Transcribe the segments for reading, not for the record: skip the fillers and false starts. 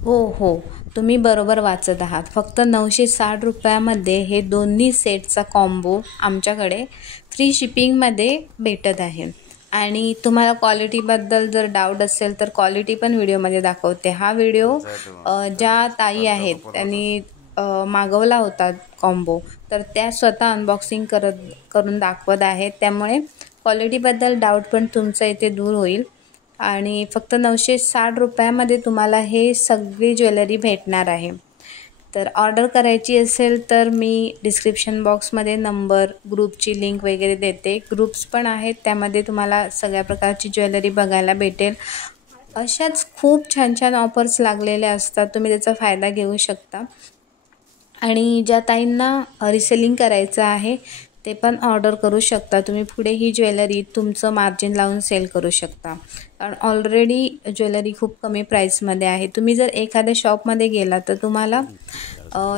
हो हो, तुम्ही बरोबर वाचत आहात. फक्त 960 रुपयामध्ये हे दोन्ही सेटचा कॉम्बो आमच्याकडे फ्री शिपिंगमध्ये भेटत आहे. आणि तुम्हाला क्वालिटीबद्दल जर डाऊट असेल तर क्वालिटी पण व्हिडिओमध्ये दाखवते. हा व्हिडिओ ज्या ताई आहेत त्यांनी मागवला होता कॉम्बो, तर त्या स्वतः अनबॉक्सिंग करून दाखवत आहेत. त्यामुळे क्वालिटीबद्दल डाऊट पण तुमचा इथे दूर होईल. आणि फक्त 960 रुपयामध्ये तुम्हाला हे सगळी ज्वेलरी भेटणार आहे. तर ऑर्डर करायची असेल तर मी डिस्क्रिप्शन बॉक्समध्ये नंबर, ग्रुपची लिंक वगैरे देते. ग्रुप्स पण आहेत, त्यामध्ये तुम्हाला सगळ्या प्रकारची ज्वेलरी बघायला भेटेल. अशाच खूप छान छान ऑफर्स लागलेल्या असतात, तुम्ही त्याचा फायदा घेऊ शकता. आणि ज्या ताईंना रिसेलिंग करायचं आहे ते पण ऑर्डर करू शकता. तुम्ही पुढे ही ज्वेलरी तुमचं मार्जिन लावून सेल करू शकता, कारण ऑलरेडी ज्वेलरी खूप कमी प्राईसमध्ये आहे. तुम्ही जर एखाद्या शॉपमध्ये गेला तर तुम्हाला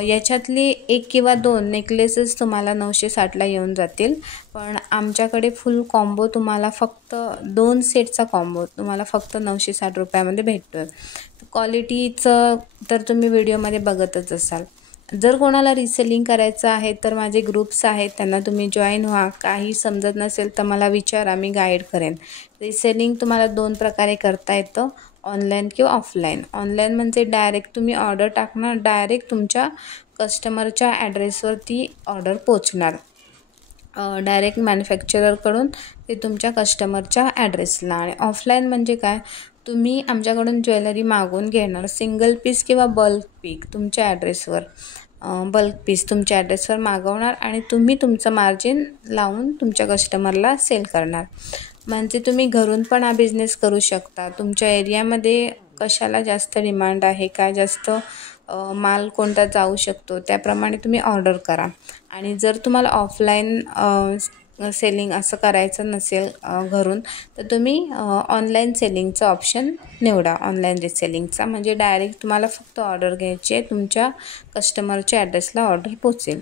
याच्यातली 1 किंवा 2 नेकलेसेस तुम्हाला 960ला येऊन जातील. पण आमच्याकडे फुल कॉम्बो तुम्हाला फक्त 2 सेटचा कॉम्बो तुम्हाला फक्त 960 रुपयामध्ये भेटतो. क्वालिटीचं तर तुम्ही व्हिडिओमध्ये बघतच असाल. जर कोणाला रिसेलिंग करायचं आहे तर माझे ग्रुप्स आहेत, त्यांना तुम्ही जॉईन व्हा. काही समजत नसेल तर मला विचारा, मी गाईड करेन. रिसेलिंग तुम्हाला 2 प्रकारे करता येतं, ऑनलाईन किंवा ऑफलाईन. ऑनलाईन म्हणजे डायरेक्ट तुम्ही ऑर्डर टाकणार, डायरेक्ट तुमच्या कस्टमरच्या ॲड्रेसवरती ऑर्डर पोचणार. डायरेक्ट मॅन्युफॅक्चररकडून ते तुमच्या कस्टमरच्या ॲड्रेसला. आणि ऑफलाईन म्हणजे काय, तुम्ही आमच्याकडून ज्वेलरी मागवून घेणार, सिंगल पीस किंवा बल्क तुमच्या ॲड्रेसवर बल्क पीस तुमच्या ॲड्रेसवर मागवणार आणि तुम्ही तुमचं मार्जिन लावून तुमच्या कस्टमरला सेल करणार. म्हणजे तुम्ही घरून पण हा बिझनेस करू शकता. तुमच्या एरियामध्ये कशाला जास्त डिमांड आहे, काय जास्त माल कोणता जाऊ शकतो, त्याप्रमाणे तुम्ही ऑर्डर करा. आणि जर तुम्हाला ऑफलाईन सेलिंग असं करायचं नसेल घरून, तर तुम्ही ऑनलाईन सेलिंगचा ऑप्शन निवडा. ऑनलाईन रिसेलिंगचा म्हणजे डायरेक्ट तुम्हाला फक्त ऑर्डर घ्यायची आहे, तुमच्या कस्टमरच्या ॲड्रेसला ऑर्डर पोचेल.